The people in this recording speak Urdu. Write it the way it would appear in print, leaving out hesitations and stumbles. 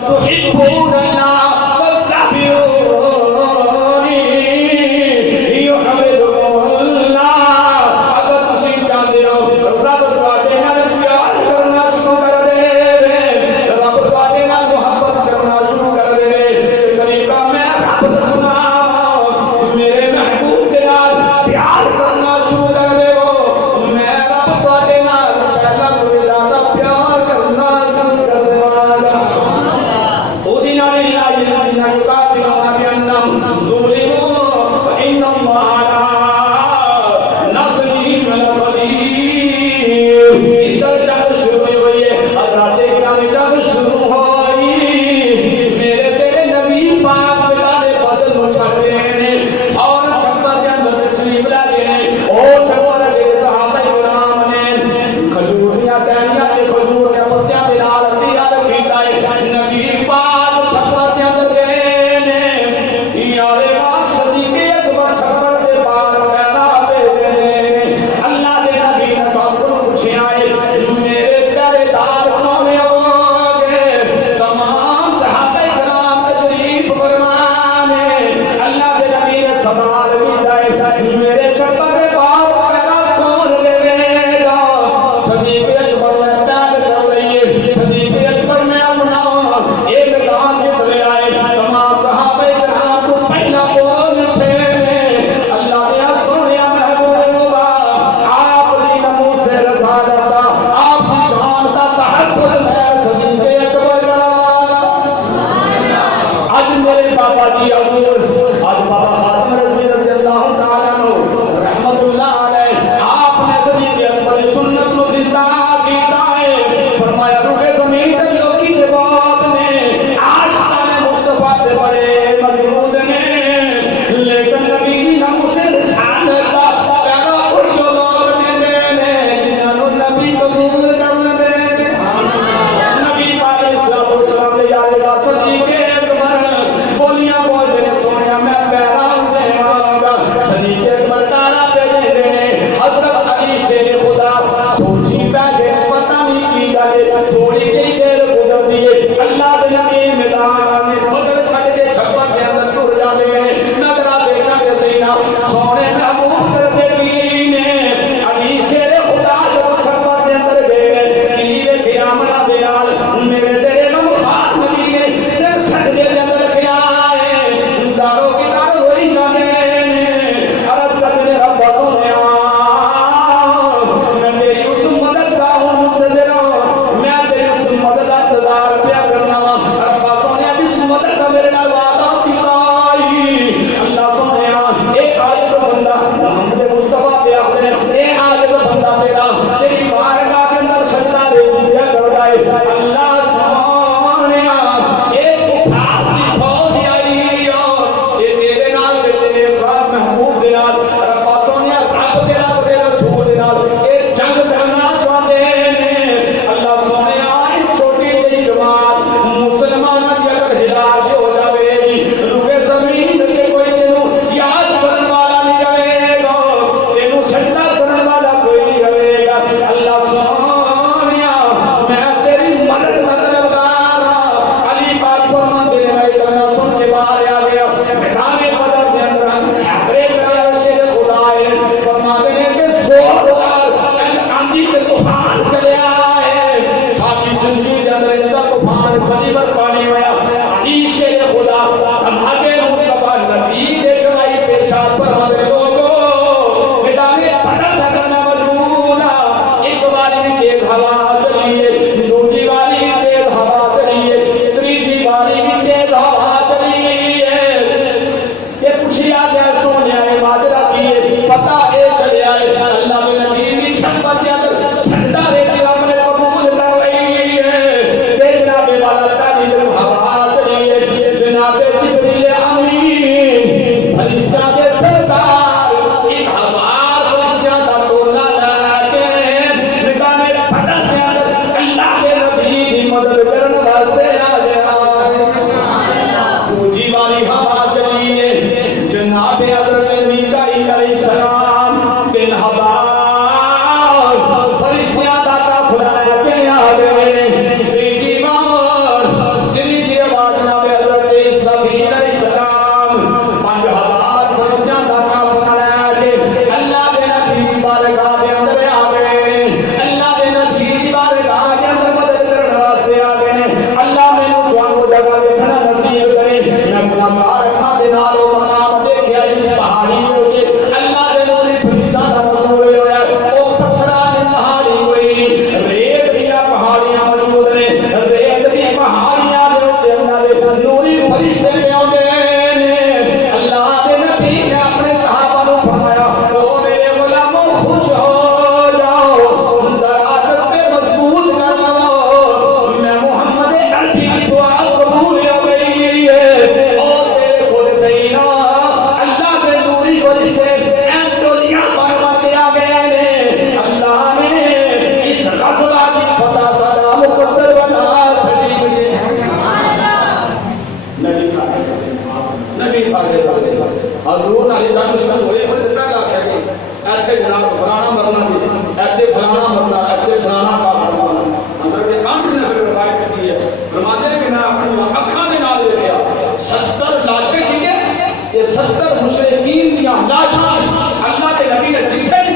تحبون اللہ فاتبعونی یحببکم اللہ۔ اگر تسی چاہتے ہو رب تواڈے نال پیار کرنا شروع کر دے، رب تواڈے نال محبت کرنا شروع کر دے، طریقہ میں رب دسنا میرے محبوب دے نال پیار کرنا شروع کر دے، میں رب تواڈے نال پہلا تو زیادہ پیار کرنا شروع کر دے۔ أذن لله الذين يقاتلون بأنهم ظلموا وإن الله على نصرهم لقدير۔ ادھر جنگ شروع ہوئی ہے، حضرات کرام جنگ شروع ہوئی، میرے تیرے نبی پاک بلال بدل چھڑے نے اور چھپا کے اندر تشریف لے گئے، اور چھپا کے صحابہ کرام نے کھجور دیا ٹہنیاں کے کھجور کے پتیاں دے نال دیا کیتا ہے، نبی پاک حضور علی جان شروع ہوئے پر پہلا کہہ گئے ایتھے جناب فلانا مرنا جی ایتھے فلانا مرنا ایتھے فلانا کام کرنا حضرت انس نے پھر روایت کی ہے فرماتے ہیں کہ میں اپنی اکھاں دے نال دیکھیا 70 لاشیں ٹھیک ہے یہ 70 مشرکین کی لاشاں اللہ کے نبی نے جتھے